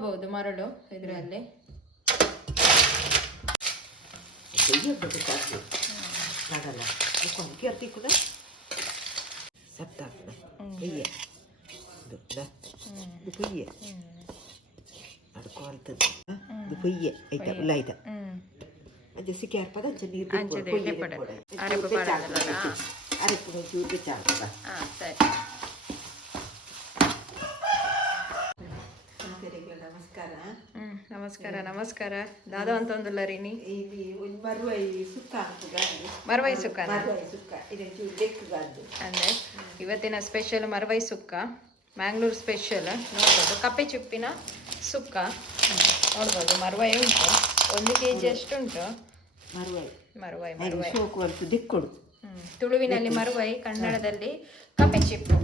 ನೋಡ್ಬೋದು ಮರಳು ಇದರಲ್ಲಿ. ಆಗಲ್ಲ ಕೇರ್ತಿ ಕೂಡ ಸತ್ತಾಗ್ತದೆ ಪೊಯ್ಯ ಇದು ಪೊಯ್ಯ ಅಡ್ಕೊಳ್ತದೆ ಇದು ಪೊಯ್ಯ ಆಯ್ತಾ ಉಲ್ಲ ಆಯ್ತಾ ಅಂಚೆ ಸಿಕ್ಕಿ ಅರ್ಪದ ಅಂಚೆ ನೀರು ಅರೆಪ್ಪು ಚೂರು ಬೆಚ್ಚಾಗ್ತದ. ನಮಸ್ಕಾರ. ನಮಸ್ಕಾರ ನಮಸ್ಕಾರ. ದಾದಾ ಅಂತ ಒಂದಲ್ಲ ರೀನಿ ಇಲ್ಲಿ ಮರ್ವೈ ಸುಕ್ಕ ಮರ್ವೈ ಸುಕ್ಕ ಅಂದ್ರೆ ಇವತ್ತಿನ ಸ್ಪೆಷಲ್ ಮರ್ವೈ ಸುಕ್ಕ, ಮ್ಯಾಂಗ್ಳೂರ್ ಸ್ಪೆಷಲ್. ನೋಡ್ಬೋದು ಕಪ್ಪೆ ಚಿಪ್ಪಿನ ಸುಕ್ಕ ನೋಡ್ಬೋದು. ಮರ್ವೈ ಉಂಟು, 1 kg ಅಷ್ಟು ಉಂಟು. ಮರ್ವೈ ಮರ್ವೈ ಮರ್ವೈ ದಿಕ್ಕೊಡು. ತುಳುವಿನಲ್ಲಿ ಮರ್ವೈ, ಕನ್ನಡದಲ್ಲಿ ಕಪ್ಪೆ ಚಿಪ್ಪು.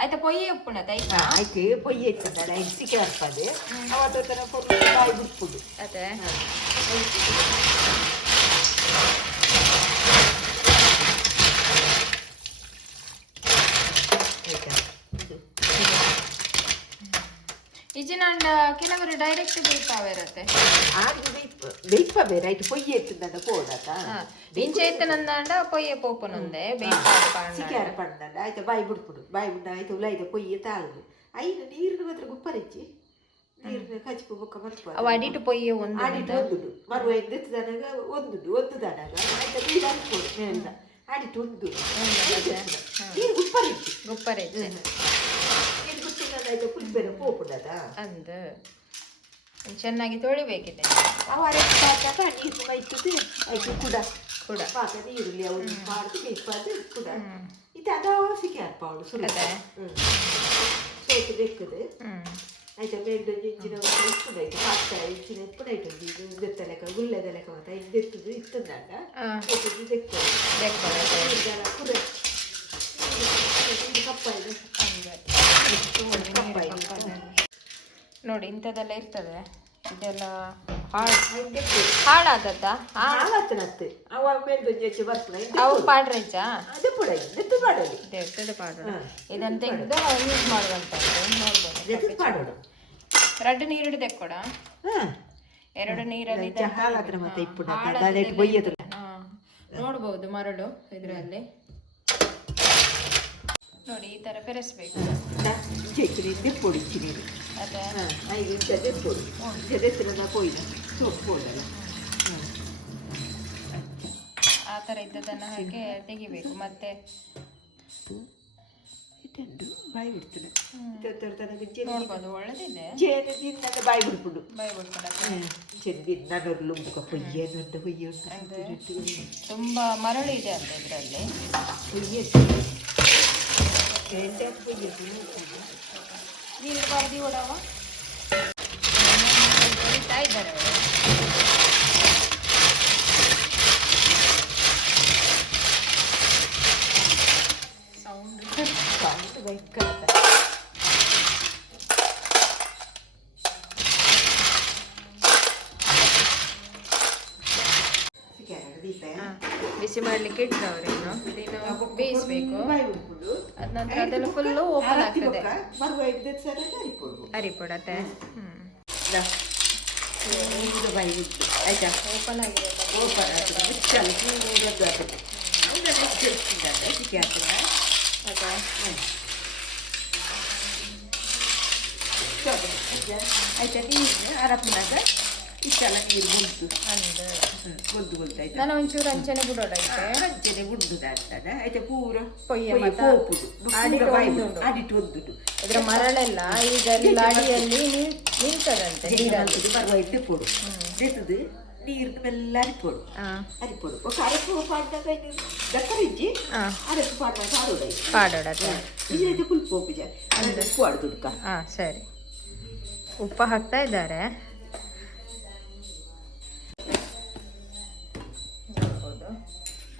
ಆಯ್ತಾ ಪೊಯ್ಯೆ ಉಪ್ಪುಣದ ಆಯ್ತು ಪೊಯ್ಯೆ ಇರ್ತದಲ್ಲ ಸಿಕ್ಕೆ ಬರ್ತದೆ ಅವತ್ತು ತರ ಬಾಯಿ ಬಿಟ್ಬಿಡು ಅದೇ. ಇಜಿನಾಂಡ ಕೆಲವರು ಡೈರೆಕ್ಟ್ ಬೇಯ್ಪಾವೆ ಇರತ್ತೆ. ಬೇಯ್ಪ ಬೇರೆ ಆಯ್ತು ಪೊಯ್ಯೆ ಇರ್ತದ ಪೋಡಕ ಇಂಚೆ ಇತ್ತನಂದಾಂಡ ಪೊಯ್ಯೆ ಪೋಪನೊಂದೆ ಸಿಕ್ಕೆ ಅರ್ಪಣ್ಣ ಆಯ್ತು ಬಾಯಿ ಬಿಡ್ಬಿಡು. ಬಾಯಿ ಬಿಡ ಆಯ್ತು ಉಲಾಯ್ದ ಪೊಯ್ಯೆ ತಾಳದು ಐದು ನೀರಿನ ಮಾತ್ರ ಗುಪ್ಪರಿಚ್ಚಿ ನೀರಿನ ಕಚ್ಪು ಬೊಕ್ಕ ಬರ್ಪ ಅವು ಅಡಿಟು ಪೊಯ್ಯೆ ಒಂದು ಆಡಿಟ್ಟು ಒಂದುಡು ಮರುವ ಎತ್ತದನಾಗ ಒಂದು ದಾನಾಗ ಆಯ್ತು ನೀರು ಹಾಕ್ಬೋದು ಮೇಲಿಂದ ಆಡಿಟ್ಟು ಒಂದು ನೀರು ಗುಪ್ಪರಿಚ್ಚಿ ಗುಪ್ಪರಿಚ್ಚಿ ಬೇರೆ ಪೋಪುಡದ ಅಂದ ಚೆನ್ನಾಗಿ ತೊಳಿಬೇಕಿದೆ. ಅವಾಗ ನೀರು ಮೈತದೆ ಆಯ್ತು ಕುಡ ಕೂಡ ಪಾಕ ನೀರುಳ್ಳಿ ಅವ್ರು ಮಾಡ್ದು ಬೇಯಿಸ್ಬಾರ್ದು ಕುಡ ಇದು ಅದ ಸಿಕ್ಕಿ ಅರ್ಪ ಅವಳು ಸುಲಭ ಸೋತು ಬೇಕದು ಆಯ್ತಾ ಮೇಲ್ದು ಇಂಚಿನ ಇತ್ತು ಆಯ್ತು ಪಾಕ ಇಂಚಿನ ಎಪ್ಪುಡ ಆಯ್ತು ಇದೆತ್ತ ಲೆಕ್ಕ ಗುಳ್ಳೆದ ಲೆಕ್ಕ ಮಾತ್ರ ಇದೆತ್ತದು ಇತ್ತಂದಾಗ ನೋಡಿ ಇಂಥದ್ದೆಲ್ಲ ಇರ್ತದೆ. ಇದೆಲ್ಲ ಹಾಳಾಗತ್ತ ಅವು ಪಾಡ್ರೈಚ ಪಾಡ್ರ ಇದನ್ನ ತೆಗೆದು ಯೂಸ್ ಮಾಡುವಂಥದ್ದು. ನೋಡ್ಬೋದು ರಡ್ಡು ನೀರು ತೆಕ್ಕೊಡ 2 ನೀರಲ್ಲಿ ನೋಡ್ಬೋದು ಮರಳು ಇದರಲ್ಲಿ. ನೋಡಿ ಈ ತರ ಪೆರೆಸ್ಬೇಕು. ಆ ತರ ಇದ್ದದನ್ನ ಹಾಗೆ ತೆಗಿಬೇಕು. ಮತ್ತೆ ಬಾಯಿ ಬಿಡ್ತದೆ ನೋಡ್ಬೋದು ಒಳ್ಳೆದಿದೆ. ಬಾಯಿ ಬಿಡ್ಬಿಡು ಬಾಯಿ ತುಂಬಾ ಮರಳು ಇದೆ ಅಂತ ಇದರಲ್ಲಿ. ನೀರು ಬಾರ್ದಿ ಓಡವ ಹೊಡಿತಾ ಇದ್ದಾರೆ ಸೌಂಡ್ ಭಯಂಕರ. ಬಿಸಿ ಮಾಡ್ಲಿಕ್ಕೆ ಇಟ್ಟವ್ರೇನು ನೀನು ಬೇಯಿಸ್ಬೇಕು. ಅದ ನಂತರ ಅದೆಲ್ಲ ಫುಲ್ಲು ಓಪನ್ ಆಗ್ತದೆ ಅರಿಪೊಡತ್ತೆ. ಆಯ್ತಾ ಓಪನ್ ಆಗಿದೆ. ಆಯ್ತಾ ನೀರು ಅರಪ್ಪನಾಗ ಇಷ್ಟೆಲ್ಲ ನೀರು ಮುದ್ದು ಆಯ್ತು. ನಾನು ಒಂಚೂರು ಅಂಚನೆ ಬಿಡೋಡೈತೆ ಅಂಚನೆ ಬಿಡುದಾಗ್ತದ ಆಯ್ತಾ ಪೂರ ಪೊಯ್ಯ ಆಡಿಟ್ಟು ಒದ್ದುಡು ಇದ್ರ ಮರಳೆಲ್ಲ ಇದೆಲ್ಲ ಅಡಿಯಲ್ಲಿ ನಿಲ್ತದಂತೆ ನೀರಲ್ಲಿ ಬರುವಾಯ್ತು ಪೋಡು ಎತ್ತದು ನೀರು ಮೆಲ್ಲ ಅರಿಪೋಡು ಅರಿಪೋಡು ಅರಪ್ಪು ಪಾಡ್ದಾಗ ದಕ್ಕರಿಜ್ಜಿ ಅರಪ್ಪು ಪಾಡ್ದಾಗ ಪಾಡೋಡತ್ತೆ ಇದೈತೆ ಪುಲ್ಪು ಪೂಜೆ ಉಪ್ಪು ಆಡ್ದುಡ್ಕ. ಸರಿ ಉಪ್ಪು ಹಾಕ್ತಾ ಇದ್ದಾರೆ.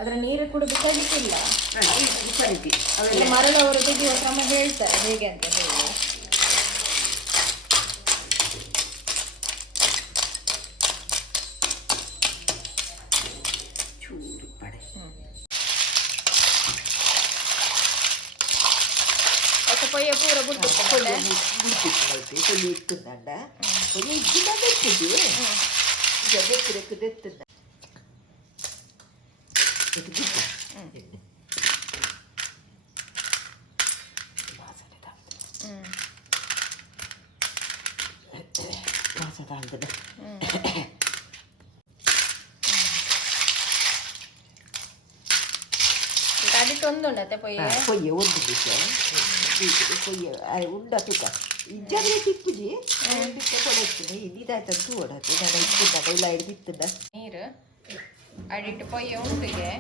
ಅದರ ನೀರು ಕೂಡ ಬಿಸಾಡಿಸಿಲ್ಲ. ಮರಳು ಅವರು ತೆಗೆಯುವ ಕ್ರಮ ಹೇಳ್ತಾರೆ ಹೇಗೆ ಅಂತ ಹೇಳಿ. ಪೊಯ್ಯ ಪೂರ గుర్తుకుంటే గుర్తిస్తుంది పొయ్యి ఎక్కుతుందండ పొయ్యి ఇచ్చిందంటే ఎక్కుద్ది ఇక ఎత్తుతుందా വാസന താഴ്ന്നത് ಅದಿಟ್ಟೊಂದುಂಡತ್ತೆ ಪೊಯ್ಯ పొయ్యి ಒಂದು పొయ్యి అది ఉండదు ఇద్దరే తిప్పుజి కొడొచ్చింది ఇది ఇదైతే చూడదు నేను ఇస్తుందా ఇలా ఎడిపిస్తుందా ನೀರು ಅಡಿಟ್ಟು ಪೊಯ್ಯ ಉಂಟಿಗೆ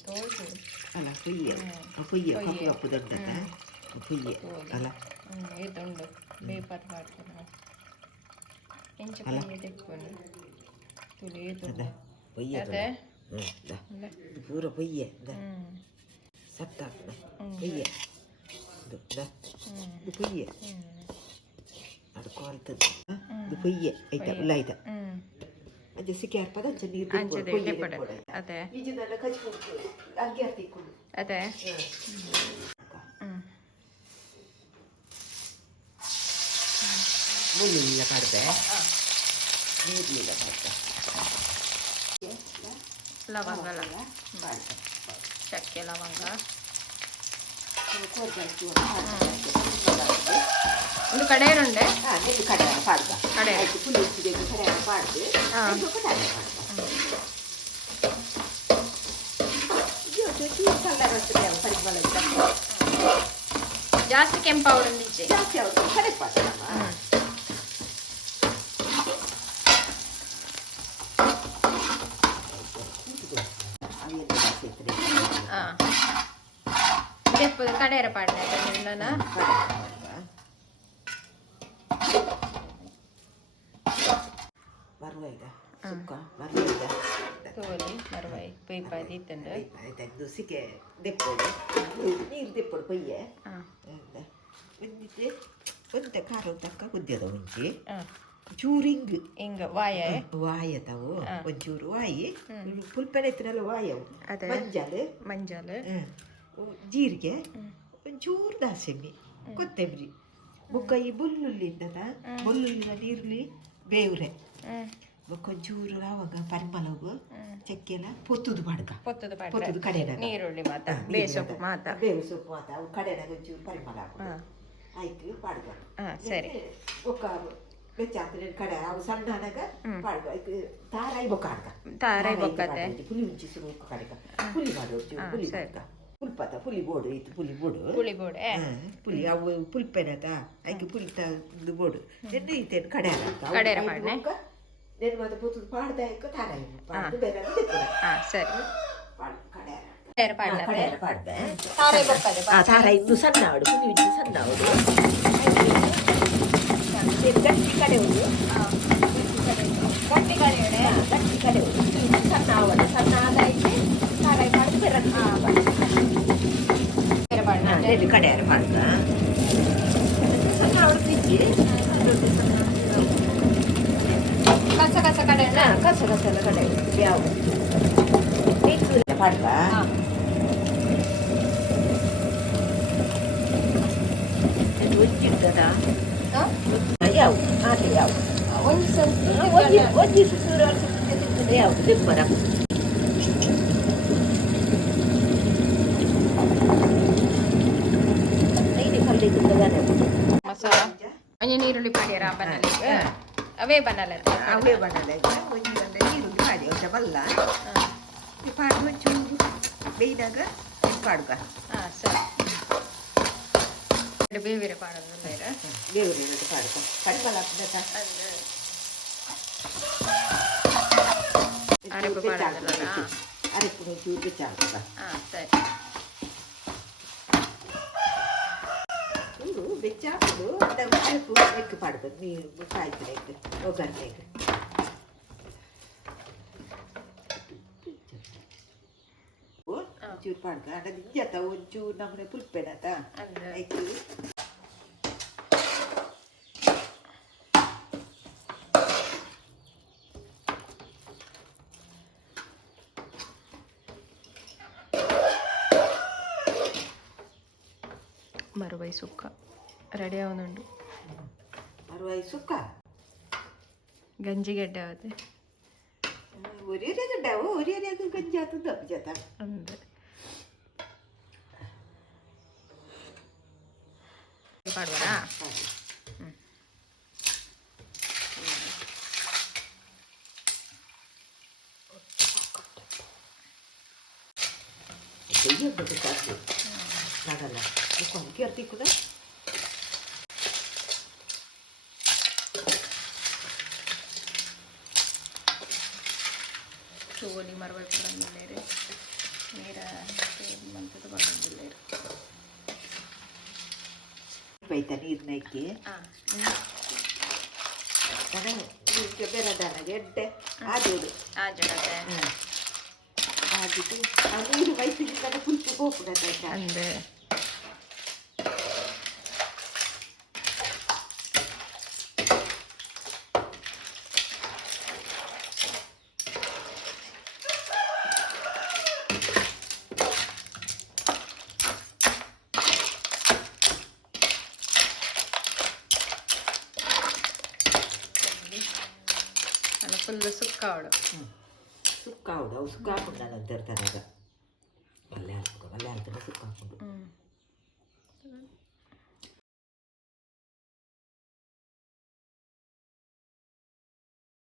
ತೋಜು ಅಲ್ಲ పొయ్యి కప్పు కప్పు దండದ పొయ్యి ಅಲ್ಲ ಇದುಂಡು ಬೇಪರ್ ಮಾಡ್ತಾರೆ ಎಂಚ ಪೊಯ್ಯ ತೆಕ್ಕೊಂಡು ತುಳಿದು పొయ్యి ಅದೇ ಇದು ಪೂರ పొయ్యి ಸತ್ತ పొయ్యి ಇದು పొయ్యి ಅಡ್ಕೊಳ್ತದೆ ಇದು పొయ్యి ಐತ ಉಲ್ಲ ಐತ ಅಂಚೆ ಸಿಕ್ಕಿ ಅರ್ಪದ ಅಂಚೆ ನೀರು ಅದೇ ಈಜಿನೆಲ್ಲ ಕಚ್ಕೊಂಡು ಅಲ್ಗೆ ಹತ್ತಿಕೊಂಡು ಅದೇ ಮುಳ್ಳಿಲ್ಲ ಮಾಡಿದೆ ನೀರ್ಲಿಲ್ಲ ಮಾಡಿದೆ ಲವಂಗ ಚಕ್ಕೆ ಲವಂಗ ಒಂದು ಕಡೆಯರುಂಡೆ ಕಡೆ ಪಾಡ್ದ ಕಡೆ ಪುಳಿಸಿದೆ ಕಡೆ ಪಾಡ್ದು ಪರಿಮಳ ಜಾಸ್ತಿ ಕೆಂಪಾವಡು ಜಾಸ್ತಿ ಆಗುತ್ತೆ ಕಡೆ ಪಾಡ್ದ ಕಡೆಯರ ಪಾಡ್ನ ಮರುವೈದ ಸುಕ್ಕ ಮರುವೈದ ತೋಲಿ ಮರುವೈ ಪೈಪಾದಿ ಇತ್ತಂಡು ತೆಗೆದು ಸಿಕ್ಕೆ ದೆಪ್ಪೋಡು ನೀರು ದೆಪ್ಪೋಡು ಪೊಯ್ಯೆ ಒಂದಿತ್ತೆ ಒಂದ ಖಾರ ತಕ್ಕ ಕುದ್ಯದ ಮುಂಚೆ ಚೂರು ಹಿಂಗ ವಾಯ ತಾವು ಒಂಚೂರು ವಾಯಿ ಪುಲ್ಪನೆ ಎತ್ತಿನಲ್ಲ ವಾಯವು ಮಂಜಲ್ ಜೀರಿಗೆ ಒಂಚೂರು ದಾಸೆಮ್ಮಿ ಕೊತ್ತಂಬರಿ ಬೊಕ್ಕ ಈ ಬೊಲ್ಲುಳ್ಳಿಂದನ ಬೊಲ್ಲುಳ್ಳಿನ ನೀರುಳ್ಳಿ ಬೇವ್ರೆ ಬೊಕ್ಕ ಒಂಚೂರು ಲವಂಗ ಪರಿಮಳವು ಚಕ್ಕೆಲ ಪೊತ್ತುದು ಪಾಡ್ಕ ಪೊತ್ತುದು ಕಡೆನಾಗ ನೀರುಳ್ಳಿ ಮಾತ ಬೇವು ಸೊಪ್ಪು ಮಾತ ಅವು ಕಡೆನಾಗ ಒಂಚೂರು ಪರಿಮಳ ಆಯ್ತು ಪಾಡ್ಕ ಸರಿ ಬೊಕ್ಕ ಬೆಚ್ಚಾಕ್ರೆ ಕಡೆ ಅವು ಸಣ್ಣನಾಗ ಪಾಡ್ಕ ತಾರಾಯಿ ಬೊಕ್ಕ ಆಡ್ಕ ತಾರಾಯಿ ಬೊಕ್ಕತೆ ಪುಲಿ ಉಂಚಿ ಸುರು ಕಡೆಗ ಪುಲಿ ಮಾಡೋದು ಪುಲಿ ಪಾಡ್ಕ ಪುಲ್ಪತ ಪುಲಿ ಬೋಡು ಇತ್ತು ಪುಲಿ ಬೋಡು ಪುಲಿ ಅವು ಪುಲ್ಪೆನತ ಆಯ್ಕೆ ಪುಲಿ ಇದು ಬೋಡು ಎನ್ನು ಇತ್ತೇನು ಕಡೆ నేను మొదటి పొద్దున పాడదాక తారాయి పాడు ಬೇರೆ ಸರಿ ತಾರಾಯಿ ಇನ್ನು ಸಣ್ಣ ಅವಡು ಪುಲಿ ಇನ್ನು ಸಣ್ಣ ಅವಡು ಗಟ್ಟಿ ಕಡೆಯವರು ಗಟ್ಟಿ ಕಡೆಯವರು ಸಣ್ಣ ಅವಡು ಸಣ್ಣ ಆದಾಯ್ತು ತಾರಾಯಿ ಪಾಡು ಬೇರೆ ಕಡೆಯಾರ ಪಾಡ್ದ ಸಣ್ಣ ಅವಡು ತಿಕ್ಕಿ ಕಸ ಕಡೆ ಕಸ ಕಡೆ ಯಾವ ಪಾಡ್ದ ಒಜ್ಜಿದ್ದದ ಯಾವ ಆಟೆ ಯಾವ ಒಜ್ಜಿ ಸುತ್ತೂರು ವರ್ಷ ಯಾವುದು ದೆಬ್ಬರ ಮಸಾಲ ಒಂಜಿ ನೀರುಳ್ಳಿ ಪಾಡ್ಯಾರ ಅವೇ ಬನ್ನಲ್ಲ ಒಂಜಿ ನೀರುಳ್ಳಿ ಪಾಡಿ ಒಂಚ ಬಲ್ಲ ಪಾಡು ಒಂಚೂರು ಬೇಯ್ದಾಗ ಪಾಡುಗ ಸರಿ ಬೇವಿರೆ ಪಾಡೋದು ಬೇರೆ ಬೇವ್ರೆ ಪಾಡುಗ ಪರಿಮಳ ಅರೆಪ್ಪು ಒಂಚೂರು ಬೆಚ್ಚಾಕ ಸರಿ ಬೆಚ್ಚಾಕುದು ಅರೆಪ್ಪು ಬೆಕ್ಕು ಪಾಡುಗ ನೀರು ಕಾಯ್ತದೆ ಒಗ್ಗರಣೆಗೆ ಒಂಚೂರು ಪಾಡ್ಗ ಅಣ್ಣ ನಿಂಜಾತ ಒಂಚೂರು ನಮ್ಮನೆ ಪುಲ್ಪೆನತ ಆಯ್ತು ಮರವೈ ಸುಕ್ಕ ರೆಡಿ ಆവുന്നുണ്ട് മറുവായി സുക്ക ಗಂಜಿಗೆಡ್ಡೆ ಆಗುತ್ತೆ ഒരു ഉണ്ടാവും ഒരു കഞ്ചാത്തും തപ്പിച്ചാത്ത ഉണ്ട് പാടുവാ അതല്ല കൊണക്കി ഇറത്തിക്കൂടെ ಚೋಲಿ ಮರವೈ ಕೊಡಂಗಿಲ್ಲ ನೀರ ಮಂತದ ಕೊಡಂಗಿಲ್ಲ ಬೈತ ನೀರ್ನೈಕಿ ಬೆರದಾನ ಎಡ್ಡೆ ಆಜೋಡು ಆಜಡತೆ ಆದಿಟ್ಟು ಆ ನೀರು ವಯಸ್ಸಿನ ಪುಲ್ಪು ಹೋಗ್ಬಿಡತ್ತೆ ಅಂದೆ ಫುಲ್ ಸುಕ್ಕ ಅವಳು ಸುಕ್ಕ ಅವಡು ಅವು ಸುಕ್ಕ ಹಾಕೊಂಡು ನಾನು ಅಂತ ಇರ್ತಾನೆ ಆಗ ಒಳ್ಳೆ ಹಾಕ್ಬೇಕು ಒಳ್ಳೆ ಹಾಕ್ತಾನೆ ಸುಕ್ಕ ಹಾಕೊಂಡು